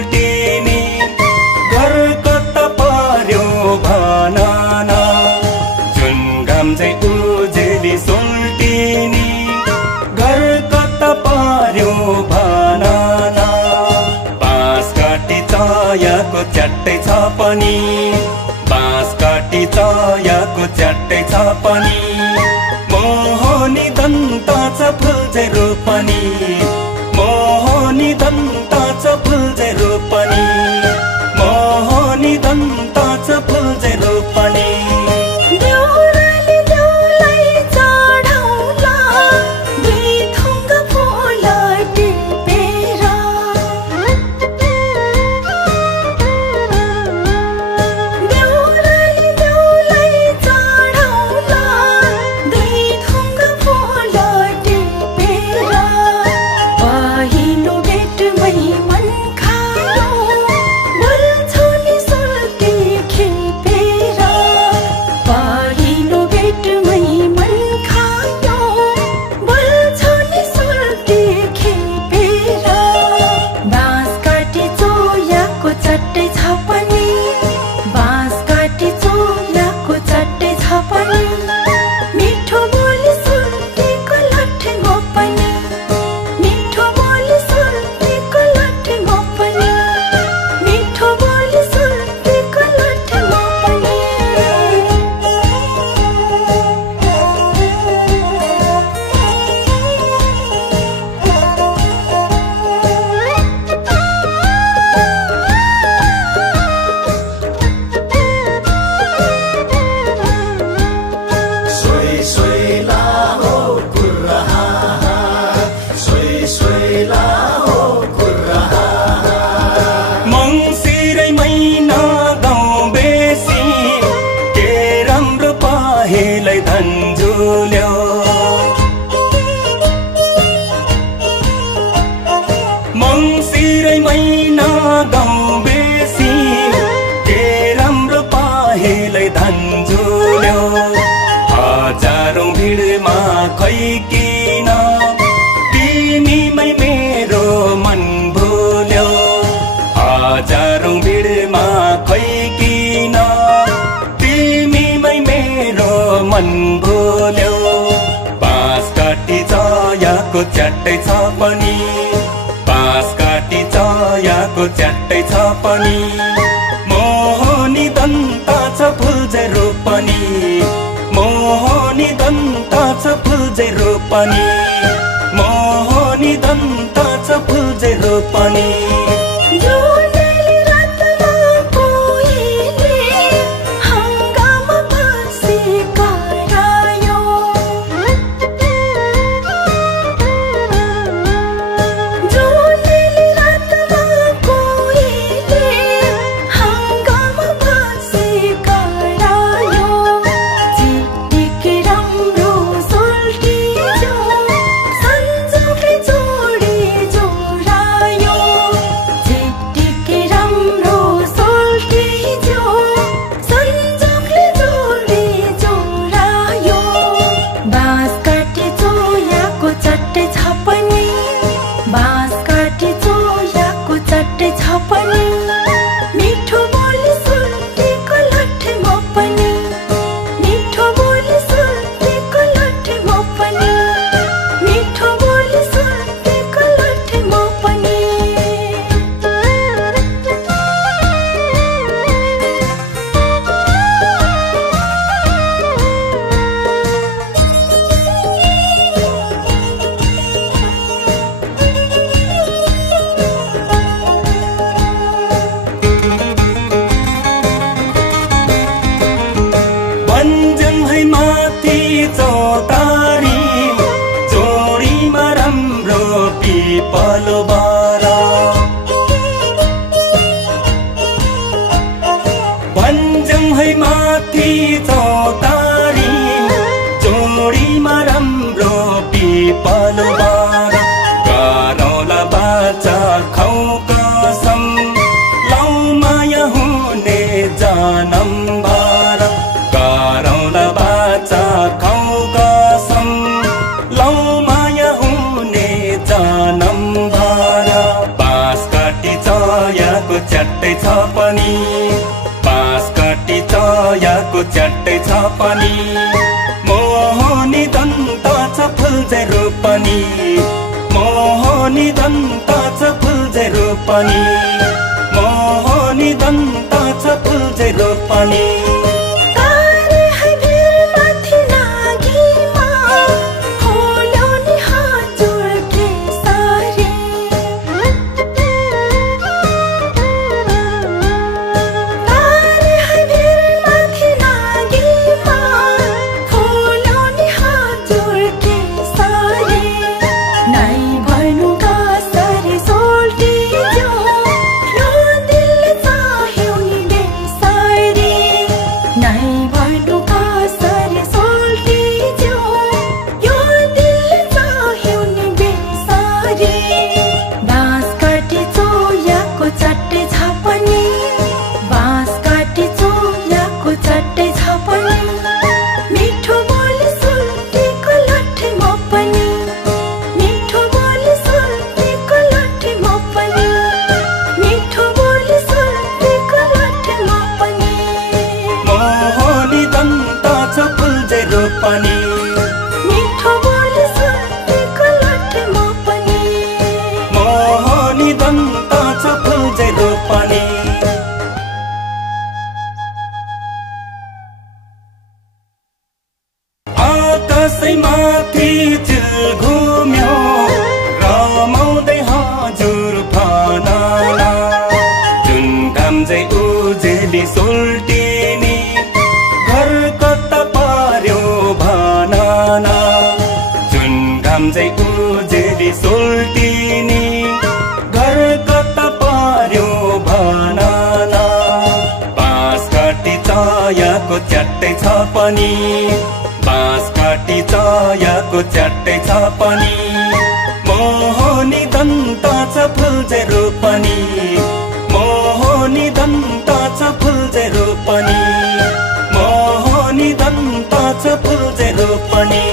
सुल्टिनी घर कता पर्यो भनाना जुन घाम चाहिँ उजेली सुल्टिनी घर कता पर्यो भनाना बाँस काटी चायाको च्याट्टै छ पनि बाँस काटी चायाको च्याट्टै छ पनि मोहनी दन्त छ फुल चाहिँ रोपनी मोहनी दन्त छ फुल चाहिँ रोपनी मोहनी दन्त छ फुल चाहिँ रोपनी मङ्सिरै महिना गाउँ बेसी के राम्रो पाहेलै धन्जुल्यो हजारौं भिडमा खै किन तिमीमै मेरो मन भुल्यो हजारौं भिडमा खै किन तिमीमै मेरो मन भुल्यो बाँस काटी चायाको च्याट्टै छ पनि बाँस काटी चायाको च्याट्टै छ पनि मोहनी दन्त छ फुल चाहिँ रोपनी मोहनी दन्त छ फुल चाहिँ रोपनी मोहनी दन्त छ फुल चाहिँ रोपनी भन्जङ है माथि चौतारी जोडीमा राम्रो पिपल बारा गरौला बाचा खाउ कसम लौ माया हुने जनम भर गरौला बाचा खाउ कसम लौ माया हुने जनम भर बाँस काटी चयाको च्याट्टै छ पनि बाँस काटी चयाको च्याट्टै छ पनि मोहनी दन्त छ फुल्झै रोपनी मोहनी दन्त छ फुल्झै रोपनी मोहनी दन्त छ फुल्झै रोपनी आकाशैमाथि चिल घुम्यो रमाउँदै हजुर फनाना जुन घाम चाहिँ उजेली सोल्टिनी घर कता पार्यो भनाना जुन घाम चाहिँ उजेली सोल्टिनी घर कता पार्यो भनाना बाँस काटी चयाको च्याट्टै छ पनि बाँस काटी चयाको च्याट्टै छ पनि मोहनी दन्त छ फुल्झै रोपनी मोहनी दन्त छ फुल्झै रोपनी मोहनी दन्त छ फुल्झै रोपनी